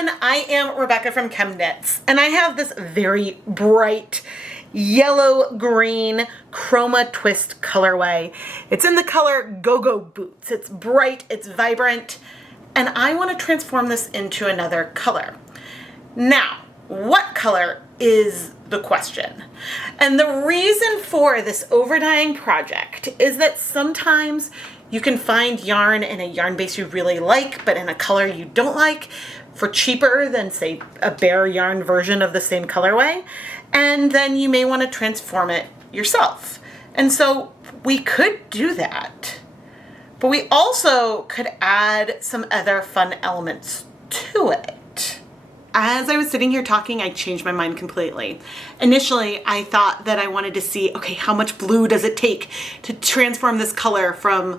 everyone, I am Rebecca from ChemKnits, and I have this very bright yellow-green Chroma twist colorway. It's in the color Gogo Boots. It's bright, it's vibrant, and I want to transform this into another color. Now, what color is the question? And the reason for this overdyeing project is that sometimes you can find yarn in a yarn base you really like, but in a color you don't like, for cheaper than, say, a bare yarn version of the same colorway. And then you may want to transform it yourself. And so we could do that, but we also could add some other fun elements to it. As I was sitting here talking, I changed my mind completely. Initially, I thought that I wanted to see, okay, how much blue does it take to transform this color from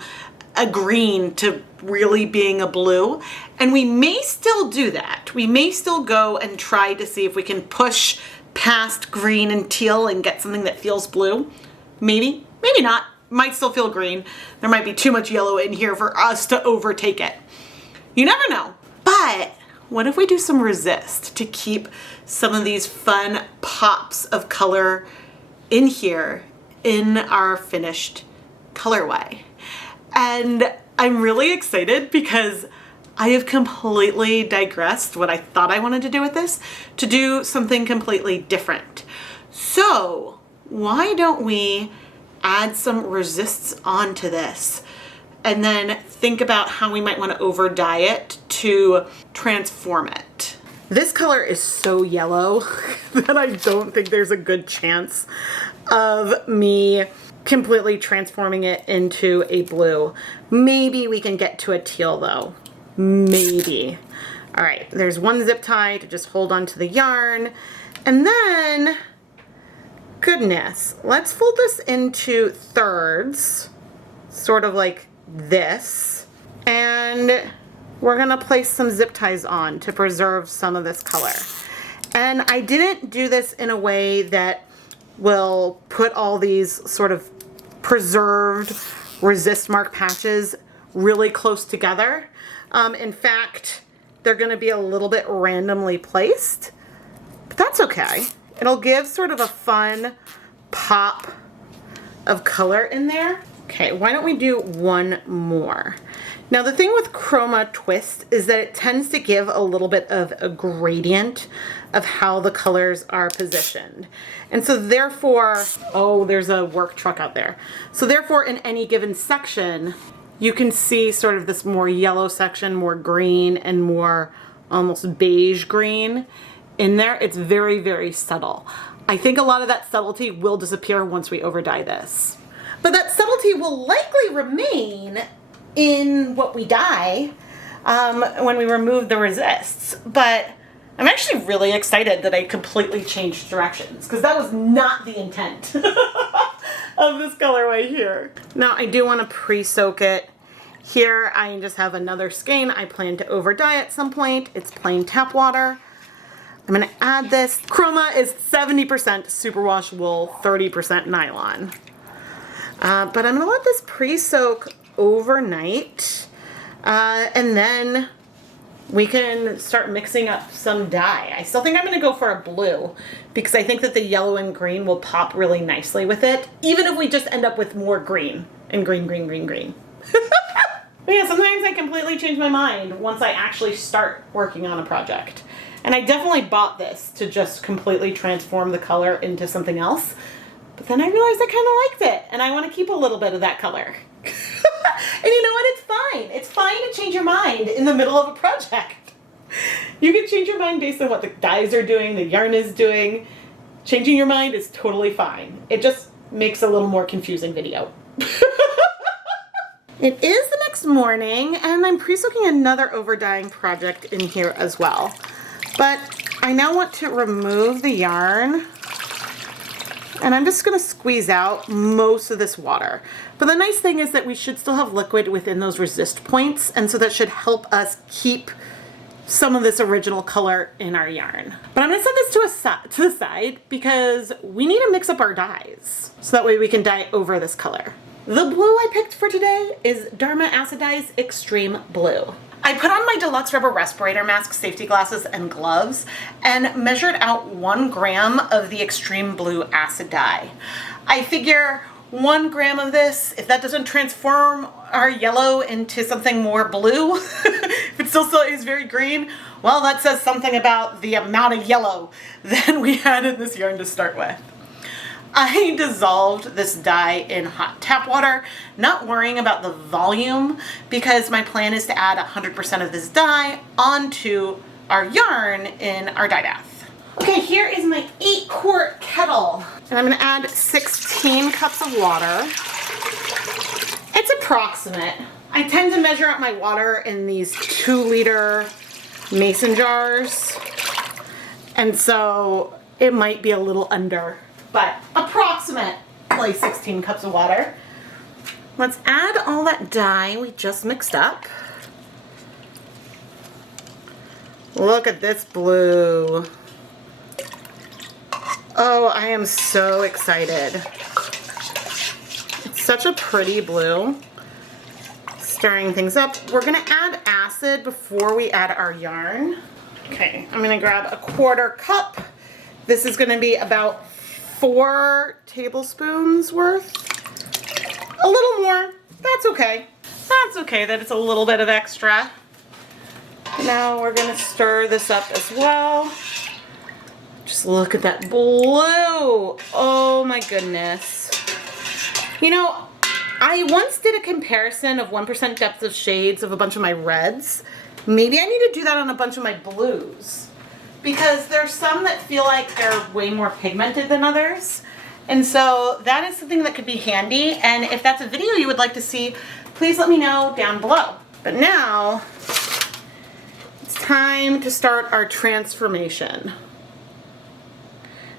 a green to really being a blue? And we may still do that. We may still go and try to see if we can push past green and teal and get something that feels blue. Maybe, maybe not. Might still feel green. There might be too much yellow in here for us to overtake it. You never know. But what if we do some resist to keep some of these fun pops of color in here in our finished colorway? And I'm really excited because I have completely digressed what I thought I wanted to do with this to do something completely different. So why don't we add some resists onto this and then think about how we might want to overdye it to transform it. This color is so yellow that I don't think there's a good chance of me completely transforming it into a blue. Maybe we can get to a teal though. Maybe. All right, there's one zip tie to just hold on to the yarn. And then, goodness, let's fold this into thirds, sort of like this. And we're gonna place some zip ties on to preserve some of this color. And I didn't do this in a way that will put all these sort of preserved resist mark patches really close together. In fact, they're gonna be a little bit randomly placed, but that's okay. It'll give sort of a fun pop of color in there. Okay, why don't we do one more? Now the thing with Chroma Twist is that it tends to give a little bit of a gradient of how the colors are positioned. And so therefore, oh, there's a work truck out there. So therefore in any given section, you can see sort of this more yellow section, more green, and more almost beige green in there. It's very, very subtle. I think a lot of that subtlety will disappear once we overdye this. But that subtlety will likely remain in what we dye when we remove the resists. But I'm actually really excited that I completely changed directions because that was not the intent of this colorway here. Now I do want to pre-soak it. Here I just have another skein I plan to overdye at some point. It's plain tap water. I'm going to add this. Chroma is 70% superwash wool, 30% nylon. But I'm going to let this pre-soak overnight, and then we can start mixing up some dye. I still think I'm going to go for a blue because I think that the yellow and green will pop really nicely with it, even if we just end up with more green and green, green, green, green. But yeah, sometimes I completely change my mind once I actually start working on a project. And I definitely bought this to just completely transform the color into something else. But then I realized I kind of liked it, and I want to keep a little bit of that color. And you know what? It's fine. It's fine to change your mind in the middle of a project. You can change your mind based on what the dyes are doing, the yarn is doing. Changing your mind is totally fine. It just makes a little more confusing video. It is the next morning, and I'm pre-soaking another overdyeing project in here as well. But I now want to remove the yarn, and I'm just going to squeeze out most of this water. But the nice thing is that we should still have liquid within those resist points, and so that should help us keep some of this original color in our yarn. But I'm going to set this to the side because we need to mix up our dyes so that way we can dye over this color. The blue I picked for today is Dharma Acid Dye's Extreme Blue. I put on my deluxe rubber respirator mask, safety glasses, and gloves and measured out 1 gram of the extreme blue acid dye. I figure 1 gram of this, if that doesn't transform our yellow into something more blue, if it still is very green, well, that says something about the amount of yellow that we had in this yarn to start with. I dissolved this dye in hot tap water, not worrying about the volume because my plan is to add 100% of this dye onto our yarn in our dye bath. Okay, here is my 8-quart kettle. And I'm gonna add 16 cups of water. It's approximate. I tend to measure out my water in these 2-liter mason jars. And so it might be a little under, but approximately 16 cups of water. Let's add all that dye we just mixed up. Look at this blue. Oh, I am so excited. It's such a pretty blue. Stirring things up. We're gonna add acid before we add our yarn. Okay, I'm gonna grab a 1/4 cup. This is gonna be about 4 tablespoons worth. A little more, that's okay. That's okay that it's a little bit of extra. Now we're gonna stir this up as well. Just look at that blue. Oh my goodness. You know, I once did a comparison of 1% depth of shades of a bunch of my reds. Maybe I need to do that on a bunch of my blues, because there's some that feel like they're way more pigmented than others. And so that is something that could be handy. And if that's a video you would like to see, please let me know down below. But now it's time to start our transformation.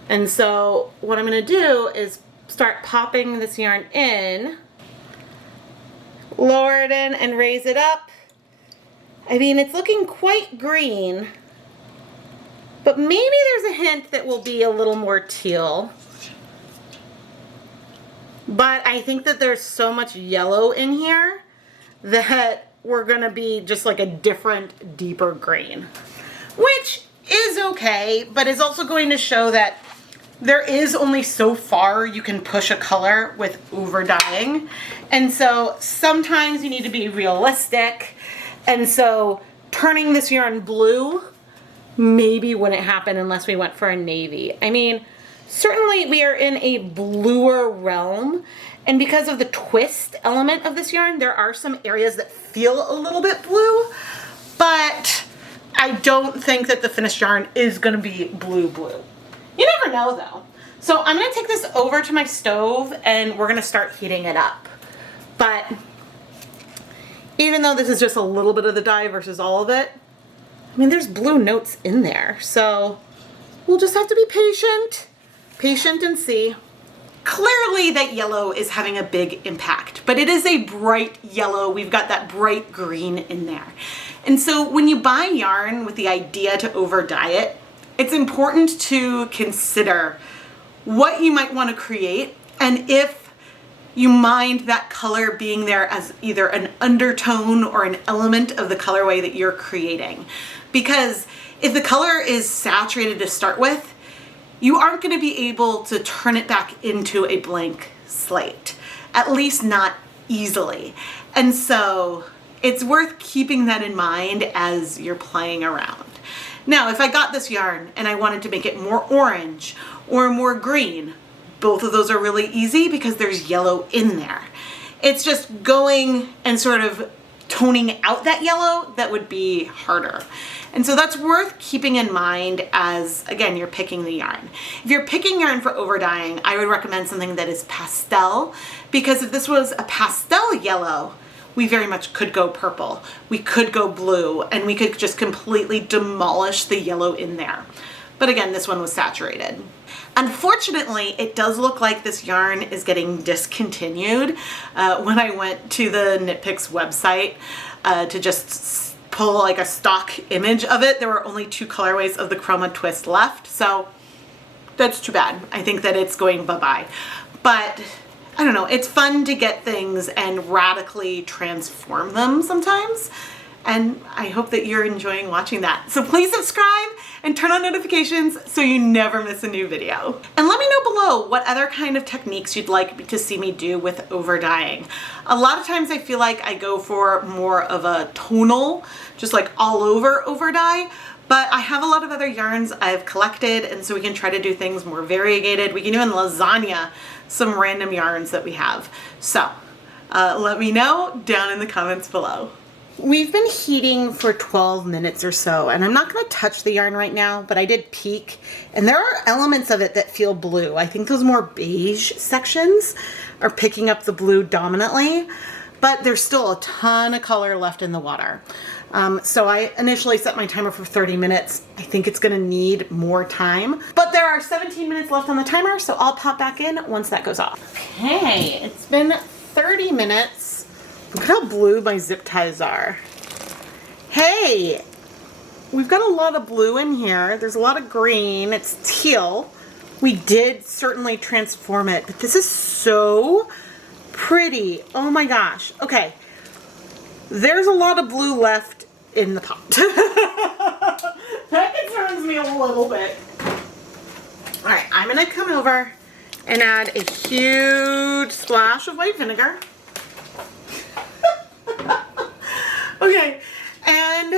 And so what I'm gonna do is start popping this yarn in, lower it in and raise it up. I mean, it's looking quite green, but maybe there's a hint that will be a little more teal. But I think that there's so much yellow in here that we're gonna be just like a different, deeper green, which is okay, but is also going to show that there is only so far you can push a color with overdyeing. And so sometimes you need to be realistic. And so turning this yarn blue maybe wouldn't happen unless we went for a navy. I mean, certainly we are in a bluer realm, and because of the twist element of this yarn, there are some areas that feel a little bit blue, but I don't think that the finished yarn is gonna be blue. You never know though. So I'm gonna take this over to my stove and we're gonna start heating it up. But even though this is just a little bit of the dye versus all of it, I mean, there's blue notes in there. So we'll just have to be patient and see. Clearly that yellow is having a big impact, but it is a bright yellow. We've got that bright green in there. And so when you buy yarn with the idea to overdye it, it's important to consider what you might want to create and if you mind that color being there as either an undertone or an element of the colorway that you're creating. Because if the color is saturated to start with, you aren't going to be able to turn it back into a blank slate, at least not easily. And so it's worth keeping that in mind as you're playing around. Now, if I got this yarn and I wanted to make it more orange or more green, both of those are really easy because there's yellow in there. It's just going and sort of toning out that yellow that would be harder. And so that's worth keeping in mind as, again, you're picking the yarn. If you're picking yarn for overdyeing, I would recommend something that is pastel, because if this was a pastel yellow, we very much could go purple, we could go blue, and we could just completely demolish the yellow in there. But again, this one was saturated. Unfortunately, it does look like this yarn is getting discontinued. When I went to the Knit Picks website to just pull like a stock image of it, there were only 2 colorways of the Chroma twist left. So that's too bad. I think that it's going bye-bye. But I don't know, it's fun to get things and radically transform them sometimes. And I hope that you're enjoying watching that. So please subscribe and turn on notifications so you never miss a new video. And let me know below what other kind of techniques you'd like to see me do with overdying. A lot of times I feel like I go for more of a tonal, just like all over overdye, but I have a lot of other yarns I've collected, and so we can try to do things more variegated. We can even lasagna some random yarns that we have. So let me know down in the comments below. We've been heating for 12 minutes or so, and I'm not going to touch the yarn right now, but I did peek, and there are elements of it that feel blue. I think those more beige sections are picking up the blue dominantly, but there's still a ton of color left in the water. So I initially set my timer for 30 minutes. I think it's going to need more time, but there are 17 minutes left on the timer, so I'll pop back in once that goes off. Okay, it's been 30 minutes. Look at how blue my zip ties are. Hey, we've got a lot of blue in here. There's a lot of green. It's teal. We did certainly transform it, but this is so pretty. Oh my gosh. Okay, there's a lot of blue left in the pot. That concerns me a little bit. All right, I'm gonna come over and add a huge splash of white vinegar. Okay, and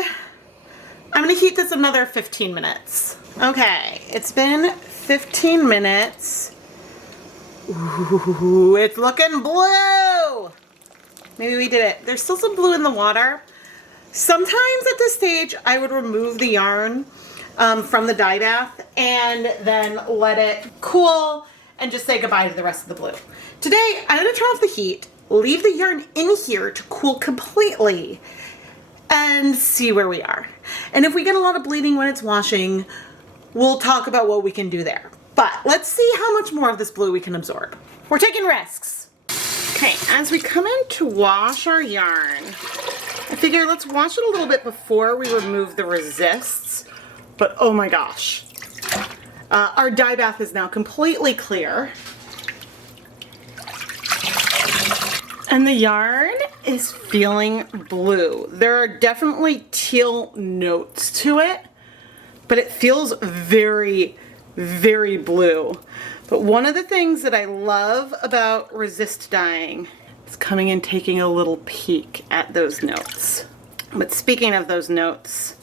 I'm gonna heat this another 15 minutes. Okay, it's been 15 minutes. Ooh, it's looking blue. Maybe we did it. There's still some blue in the water. Sometimes at this stage, I would remove the yarn from the dye bath and then let it cool and just say goodbye to the rest of the blue. Today, I'm gonna turn off the heat, leave the yarn in here to cool completely, and see where we are. And if we get a lot of bleeding when it's washing, we'll talk about what we can do there. But let's see how much more of this blue we can absorb. We're taking risks. Okay, as we come in to wash our yarn, I figure let's wash it a little bit before we remove the resists. But oh my gosh, our dye bath is now completely clear. And the yarn is feeling blue. There are definitely teal notes to it, but it feels very, very blue. But one of the things that I love about resist dyeing is coming and taking a little peek at those notes. But speaking of those notes,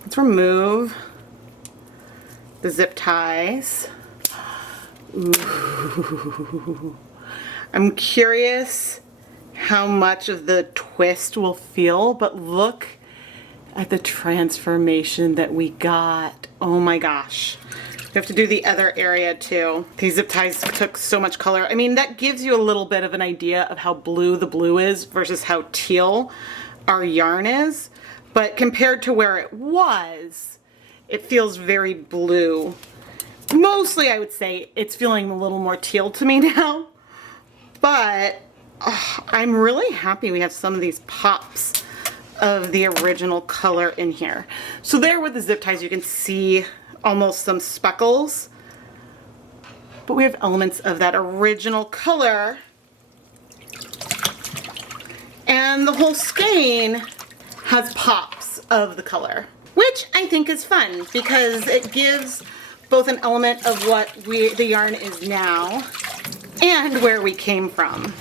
let's remove the zip ties. Ooh. I'm curious how much of the twist will feel, but look at the transformation that we got. Oh my gosh. We have to do the other area too. These zip ties took so much color. I mean, that gives you a little bit of an idea of how blue the blue is versus how teal our yarn is. But compared to where it was, it feels very blue. Mostly, I would say it's feeling a little more teal to me now, but oh, I'm really happy we have some of these pops of the original color in here. So there with the zip ties, you can see almost some speckles, but we have elements of that original color. And the whole skein has pops of the color, which I think is fun because it gives both an element of what the yarn is now and where we came from.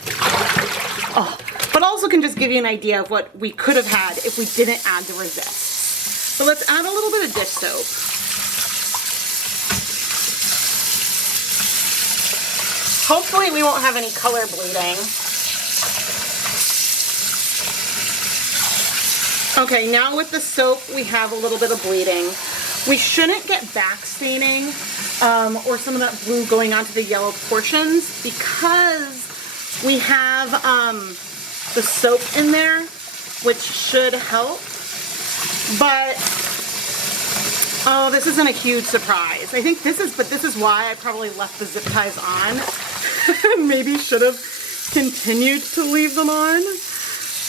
Oh, but also can just give you an idea of what we could have had if we didn't add the resist. But let's add a little bit of dish soap. Hopefully we won't have any color bleeding. Okay, now with the soap we have a little bit of bleeding. We shouldn't get back staining or some of that blue going onto the yellow portions because we have the soap in there, which should help. But oh, this isn't a huge surprise. I think this is why I probably left the zip ties on. Maybe should have continued to leave them on.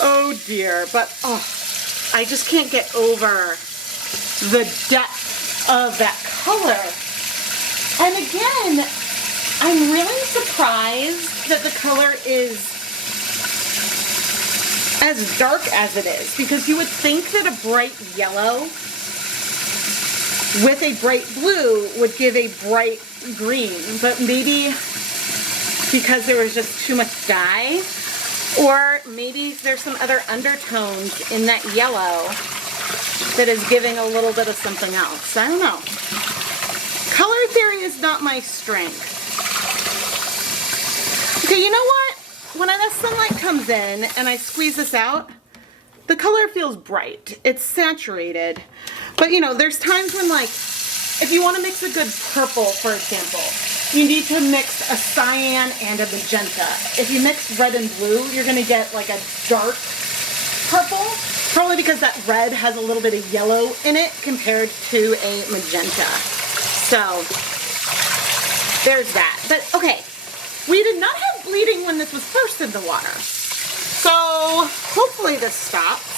Oh dear, but oh, I just can't get over the depth of that color. And again, I'm really surprised that the color is as dark as it is, because you would think that a bright yellow with a bright blue would give a bright green, but maybe because there was just too much dye, or maybe there's some other undertones in that yellow that is giving a little bit of something else. I don't know. Color theory is not my strength. Okay, you know what? When the sunlight comes in and I squeeze this out, the color feels bright. It's saturated. But you know, there's times when, like, if you want to mix a good purple, for example, you need to mix a cyan and a magenta. If you mix red and blue, you're going to get like a dark purple, probably because that red has a little bit of yellow in it compared to a magenta. So there's that. But okay, we did not have bleeding when this was first in the water. So hopefully this stops.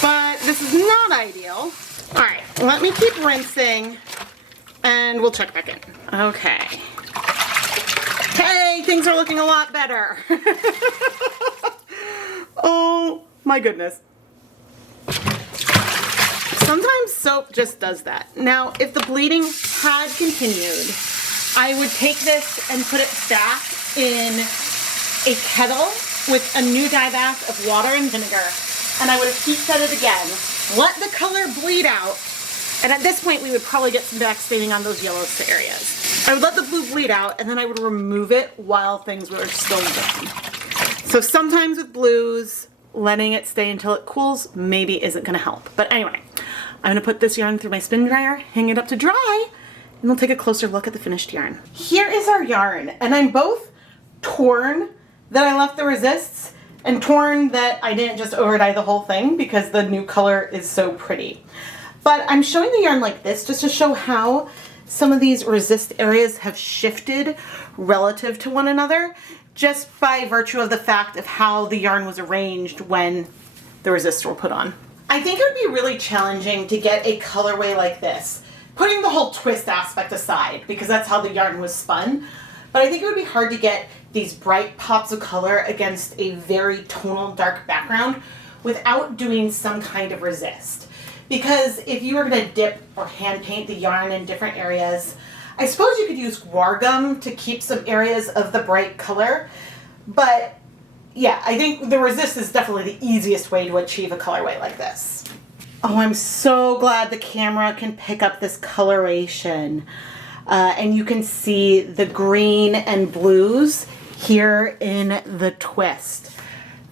But this is not ideal. All right, let me keep rinsing and we'll check back in. Okay. Hey, things are looking a lot better. Oh my goodness. Sometimes soap just does that. Now, if the bleeding had continued, I would take this and put it back in a kettle with a new dye bath of water and vinegar, and I would have heat set it again, let the color bleed out, and at this point we would probably get some back staining on those yellow areas. I would let the blue bleed out, and then I would remove it while things were still warm. So sometimes with blues, letting it stay until it cools maybe isn't going to help. But anyway, I'm going to put this yarn through my spin dryer, hang it up to dry, and we'll take a closer look at the finished yarn. Here is our yarn, and I'm both torn that I left the resists and torn that I didn't just over dye the whole thing because the new color is so pretty. But I'm showing the yarn like this just to show how some of these resist areas have shifted relative to one another, just by virtue of the fact of how the yarn was arranged when the resists were put on. I think it would be really challenging to get a colorway like this, putting the whole twist aspect aside, because that's how the yarn was spun. But I think it would be hard to get these bright pops of color against a very tonal dark background without doing some kind of resist. Because if you were going to dip or hand paint the yarn in different areas, I suppose you could use guar gum to keep some areas of the bright color. But yeah, I think the resist is definitely the easiest way to achieve a colorway like this. Oh, I'm so glad the camera can pick up this coloration. And you can see the green and blues here in the twist.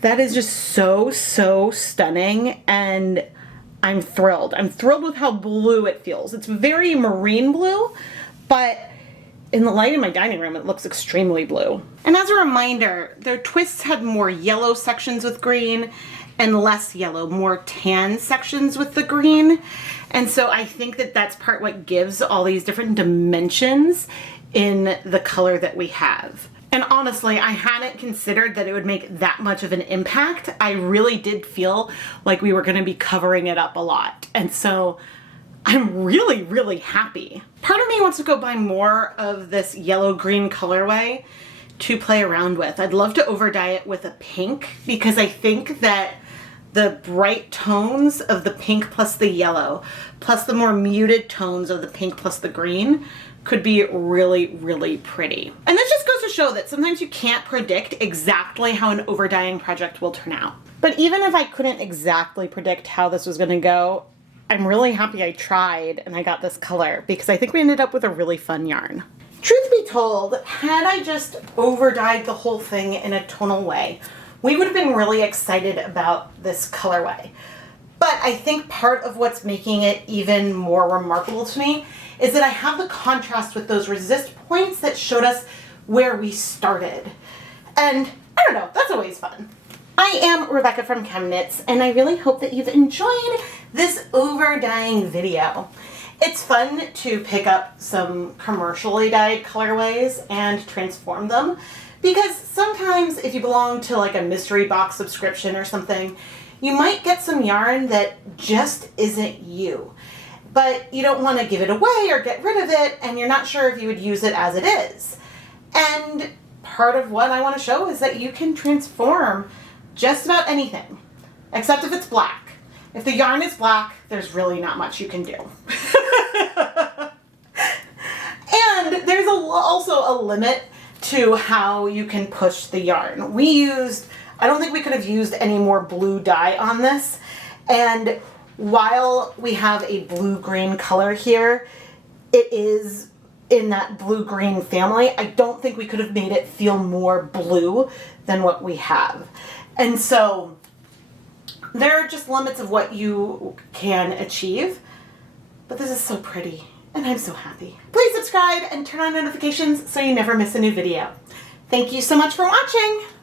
That is just so, so stunning, and I'm thrilled. I'm thrilled with how blue it feels. It's very marine blue, but in the light in my dining room, it looks extremely blue. And as a reminder, their twists had more yellow sections with green and less yellow, more tan sections with the green. And so I think that that's part what gives all these different dimensions in the color that we have. And honestly, I hadn't considered that it would make that much of an impact. I really did feel like we were going to be covering it up a lot. And so I'm really, really happy. Part of me wants to go buy more of this yellow-green colorway to play around with. I'd love to overdye it with a pink, because I think that the bright tones of the pink plus the yellow, plus the more muted tones of the pink plus the green, could be really, really pretty. And this just goes to show that sometimes you can't predict exactly how an overdyeing project will turn out. But even if I couldn't exactly predict how this was gonna go, I'm really happy I tried and I got this color, because I think we ended up with a really fun yarn. Truth be told, had I just overdyed the whole thing in a tonal way, we would have been really excited about this colorway. But I think part of what's making it even more remarkable to me is that I have the contrast with those resist points that showed us where we started. And I don't know, that's always fun. I am Rebecca from ChemKnits, and I really hope that you've enjoyed this overdyeing video. It's fun to pick up some commercially dyed colorways and transform them, because sometimes if you belong to like a mystery box subscription or something, you might get some yarn that just isn't you. But you don't want to give it away or get rid of it, and you're not sure if you would use it as it is. And part of what I want to show is that you can transform just about anything, except if it's black. If the yarn is black, there's really not much you can do. And there's also a limit to how you can push the yarn. I don't think we could have used any more blue dye on this. And while we have a blue-green color here, it is in that blue-green family. I don't think we could have made it feel more blue than what we have. And so there are just limits of what you can achieve. But this is so pretty, and I'm so happy. Please subscribe and turn on notifications so you never miss a new video. Thank you so much for watching.